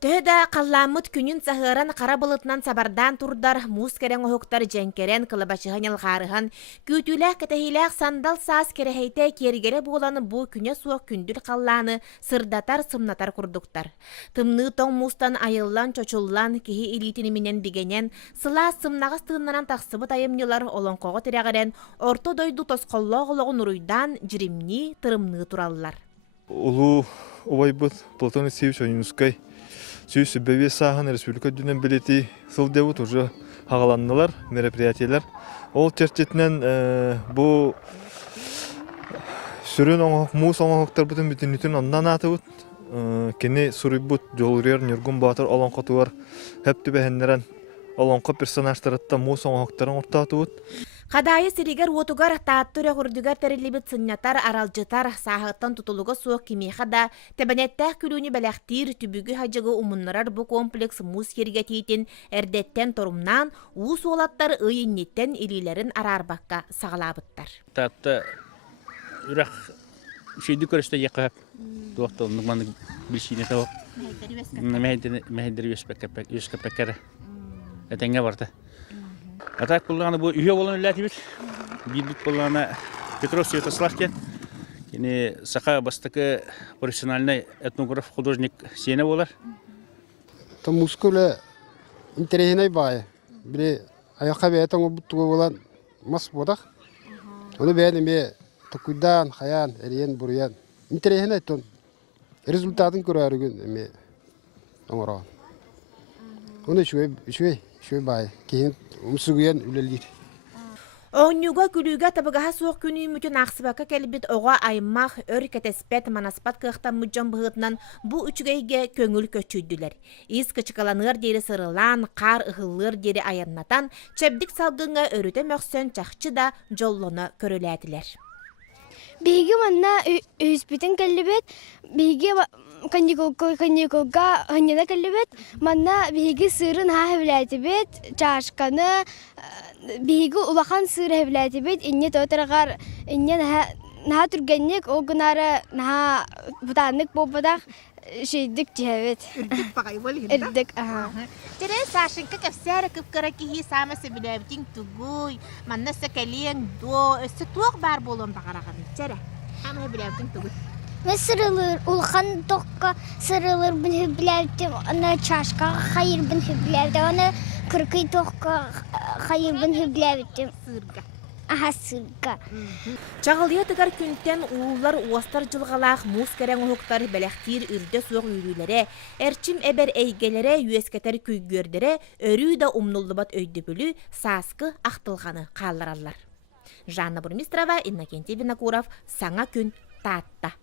Төһөдө қалламыт күнін сахыран қара бұлытынан сабардан турдар, мус керен оһуктар женкерен кылыбачыған елғарыған, күтүләк кәтәхиләк сандал саас керехейте кергере боланы бұл күне суық күндүл қалланы сырдатар сымнатар курдуктар. Тымны тоң мустан айыллан чочуллан кихи илитиниминен бигенен, сыла сымнағас тыыннаран тақсыбыт айымнылар олонқоғы тирәгәрен, орто дойду тосқоллоғылоғын уруйдан жиримни тырымны тураллар. Улу Овайбыт Платон Алексеевич Онинускай сүйіс бәве сағын республика дүнен білеті сылдевут уже хағаланнылар, мероприятиялар. Ол чертетінен бұл сүрін мұс оңақықтар бұтын бүтін оннан аты бұт. Кені сұрый бұт жолырер, нергун батыр олан қотуар, әпті бәхендерін оланқы персонажтарытта мұс оңақықтарын ұртаты бұт. Қадайы сиригер отугар тааттыры хүрдігер тәрілібіт сыннятар аралжытар сағыттан тұтылығы суық кемейхада тәбәнеттәк күліні бәләқтір түбігі хажығы умыннарар бұл комплекс мұз хергетейтін әрдеттен торумнан уыз олаттар ұйыннеттен илилерін арарбаққа сағалабыттар. Таатта үрақ шүйді көрісті еқап доқты нұғманы білшіне тауып мәйдері өскәпәккәрі әтәңге барды. Атак булганы бу үйе болан үлләтибит. Бидбит булганы Петров Святославке. Кини саха бастакы профессиональный этнограф, художник сене болар. Там мускуле интересный бай. Бре аяка бетон буттуга болан мас бодах. Оны бәне бе токуйдан, хаян, эриен бурян. Интересный тон. Результатын көрәрүгүн эме оңора. Оны шуй бай. Кейін умсугуян үлелир. Оңнюга күлүгө табыгаха суық күнүй мүтін ақсыбаққа кәлбет оға аймақ өр кәтеспет манаспат кықтан мүджан бұғытынан бұ үчігейге көңіл көчүйділер. Ис кычыкаланыр дері сырылан, қар ұғылыр дері аяннатан, чәбдік салғыңа өріте мөксөн чақчы да жоллыны көріләділер. Биги манна үспүтен кәлбет, биги канниколга ханьяна кәлбет, манна биги сырын хавләтибет, чашканы биги улахан сыр хавләтибет, инне тотаргар, инне наха түргенник, ол гынары наха бутанник бобадах шейдик жебет. Үрдік бағай бол енді? Үрдік, аха. Тере сашынка кәпсәрі күпкара кейі самасы біләбітін түгуй, манна сәкәлең до, өсі туақ бар болуын бағараған. Тере, әмі біләбітін түгуй. Мен сырылыр, улхан тоққа сырылыр бін хүбләбітім, оны чашқа қайыр бін хүбләбітім, оны күркей тоққа қайыр бін хүбләбітім. Сырға. Аха, сырға. Чағылия тыгар күнттен уылар уастар жылғалақ мұз кәрен ұхықтар бәләқтір үрді суық үйрілері, әрчім әбір әйгелері үйескетер күйгердері өрі да умнуллыбат өйді бүлі сасқы ақтылғаны қаларалар. Жанна Бурмистрова, Иннокентий Винокуров, Саңа күн, Татта.